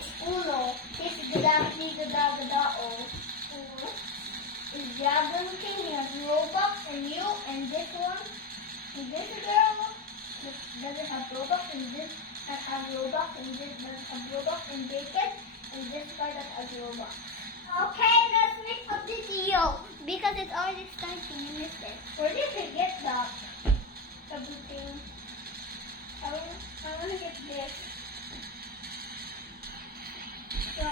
is Uno. This is Gada-Gada-Gada-O. Uno is Dragon King. He has Robux and you. And this one, is this a girl? This doesn't have Robux. And this that has Robux. And this doesn't have Robux. And Bacon. And this guy that has Robux. Okay, let's make a video. Because it's already starting. You missed it. Where did you get that? Everything. I want to get this. Can I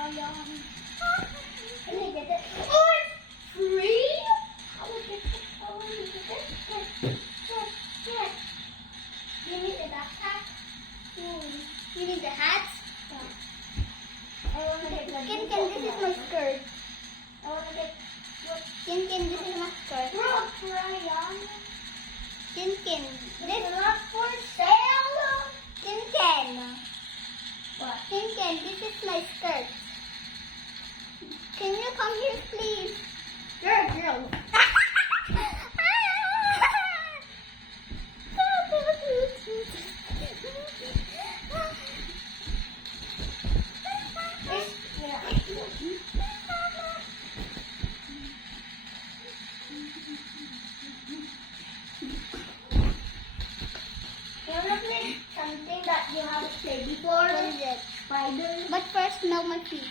get it? Oh, it's free? I want to get it. I want to get it. Yes. You need the backpack? You need the hat? Yeah. I want to get the Kin, this is my skirt. I want to get what? Kin, this is my skirt. Bro, Ryan. Kin, this is not for sale. Kin. What? Kin, this is my skirt. Can you come here, please? You're a girl. You want to play something that you haven't played before? What is it? Spider. But first, smell my feet.